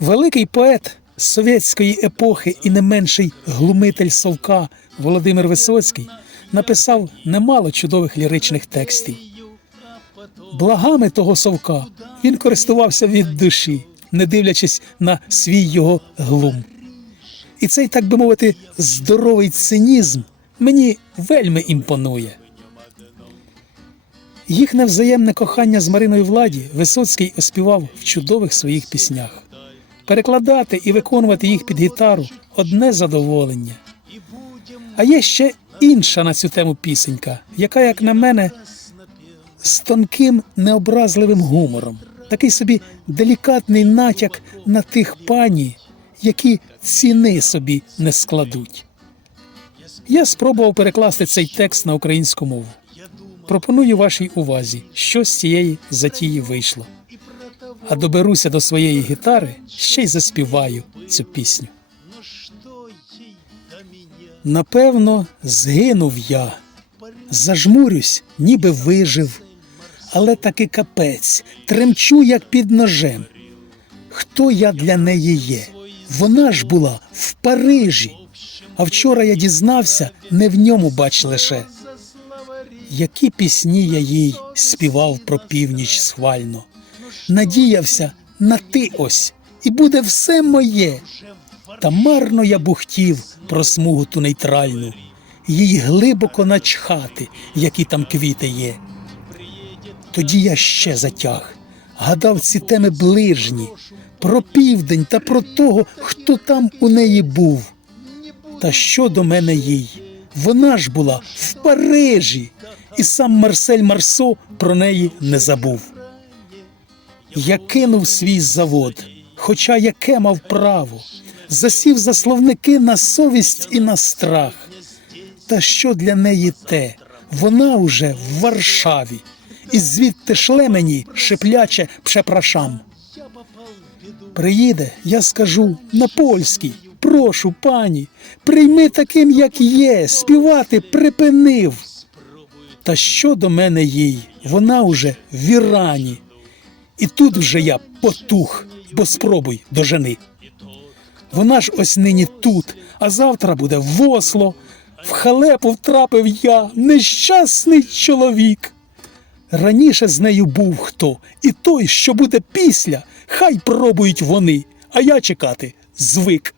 Великий поет совєтської епохи і не менший глумитель совка Володимир Висоцький написав немало чудових ліричних текстів. Благами того совка він користувався від душі, не дивлячись на свій його глум. І цей, так би мовити, здоровий цинізм мені вельми імпонує. Їхнє взаємне кохання з Мариною Владі Висоцький оспівав в чудових своїх піснях. Перекладати і виконувати їх під гітару одне задоволення. А є ще інша на цю тему пісенька, яка, як на мене, з тонким необразливим гумором, такий собі делікатний натяк на тих пані, які ціни собі не складуть. Я спробував перекласти цей текст на українську мову. Пропоную вашій увазі, що з цієї затії вийшло. А доберуся до своєї гітари, ще й заспіваю цю пісню. Напевно, згинув я, зажмурюсь, ніби вижив, але таки капець, тремчу, як під ножем. Хто я для неї є? Вона ж була в Парижі. А вчора я дізнався, не в ньому бач лише. Які пісні я їй співав про північ схвально. Надіявся на ти ось, і буде все моє. Та марно я бухтів про смугу ту нейтральну, їй глибоко начхати, які там квіти є. Тоді я ще затяг, гадав ці теми ближні, про південь та про того, хто там у неї був. Та що до мене їй? Вона ж була в Парижі, і сам Марсель Марсо про неї не забув. Я кинув свій завод, хоча яке мав право, засів за словники на совість і на страх. Та що для неї те? Вона уже в Варшаві, і звідти шле мені шипляче пшепрашам. Приїде, я скажу на польській. Прошу, пані, прийми таким, як є, співати припинив. Та що до мене їй? Вона уже в Ірані. І тут вже я потух, бо спробуй дожени. Вона ж ось нині тут, а завтра буде в Осло. В халепу втрапив я, нещасний чоловік. Раніше з нею був хто, і той, що буде після, хай пробують вони, а я чекати звик.